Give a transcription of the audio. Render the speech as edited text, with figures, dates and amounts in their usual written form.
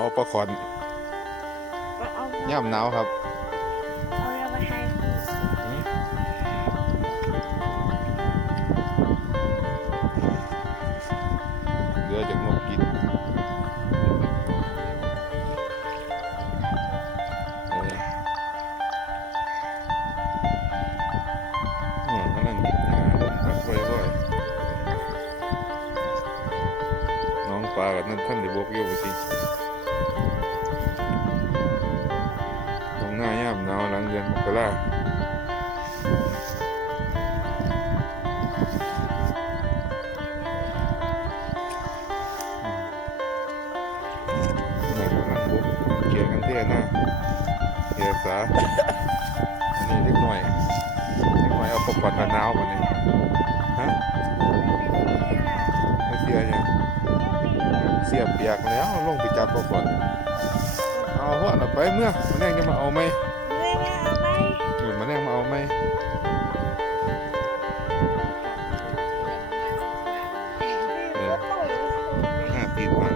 เอาปลาขอนเอาย่ำหนาวครับเอาเราไปให้อืมเรือจากนกกินก็นั่งกินยาลมพัดค่อยๆน้องปลากับนั่นท่านได้บกอยู่จริงตรงหน้าย่ำหนาวหลังเดือนมกรานั่นกำลังบกเกี่ยกันเท่หน้าเกี่ยสาอันนี้เล็กหน่อยเอาปกปัดหนาวมาเนี่ยฮะไม่เสียยังเสียเปียกแล้วลงไปจับปกปัดเอาหัวเราไปเมื่อมาแน่งจะมาเอาไหมมาแน่งมาเอาไหมตีนมัน